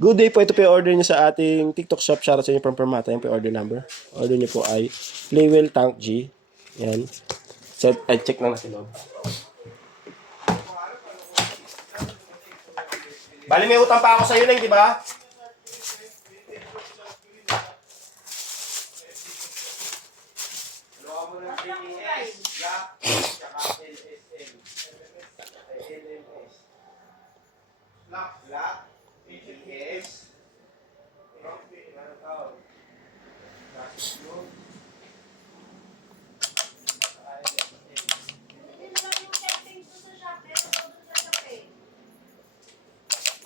Good day po. Ito po yung order niyo sa ating TikTok shop. Shoutout sa inyo from Permata. Yan po yung order number. Order niyo po ay Playwell Tank G. Yan. Set, ay, check lang natin. Bali, may utang pa ako sa iyo, Neng, di ba?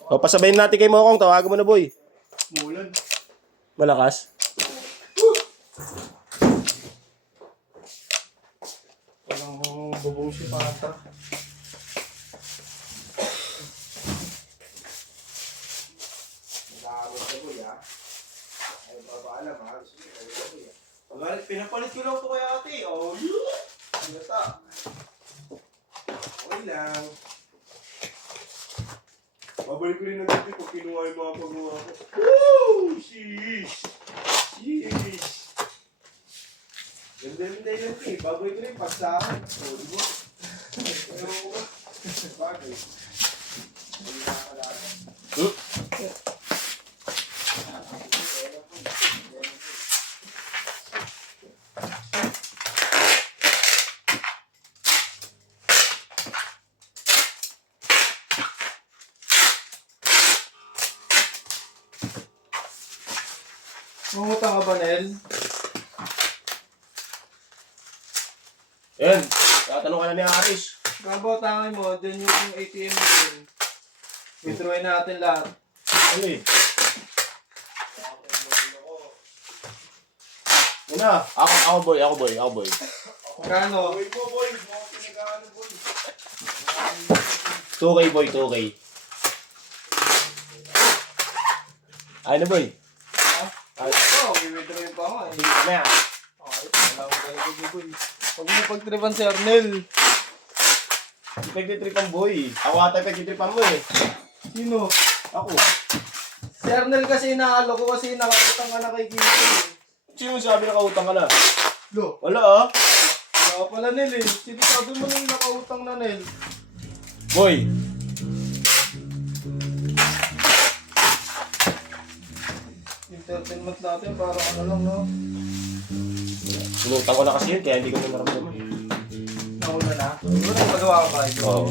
O, pasabayin natin kay Mokong. Tawagan mo na, boy. Mulan. Malakas. Walang babusi pa ata. Pinapalit ko lang ito kay ate. Oh, yun. Nata. Okay lang. Babalik ko rin ng gabi kung kinuha yung mga pagawa ko. Woo! Sheesh! Sheesh! Ganda yung dahilan ko eh. Babalik ko rin pagsahan. O, di ba? Pero, bagay. Hindi nakakalaga. Mangutang ka ba, Nel? Yan. Tatanong ka na ni Aris. Kabotangin mo, dyan yung ATM din. Withdrawin natin lahat. Ano eh? Yan na. Ako boy. Magkano? Boy mo, boy. Mga pinag-ano, boy. 2K boy, 2K. Ay na boy. Oo, i-withdrawin pa ako eh. Sige ka na. Okay, wala ko talaga buboy. Huwag mo pagtripan si Arnel. Pagtitripan boy. Ako ata pagtitripan mo eh. Sino? Ako. Si Arnel kasi inaalo ko kasi nakautang ka na kay Kiko eh. Sino sabi nakautang ka na? Lo, Wala ah. wala pala Nel eh. Sige, sabi mo nung nakautang na Nel. Boy. Entertainment natin, parang ano lang no. Sinutang ko na kasi yun kaya hindi ko na naramdaman. Nauna na. Siguro nagpagawa ka ba ito? Oo.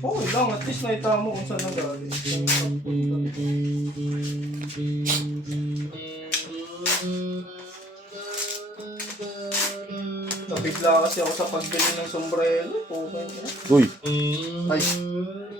Okay lang, at least nakita mo kung saan nagaling. Nabigla kasi ako sa pagbili ng sombrero. Okay na. Uy. Ay,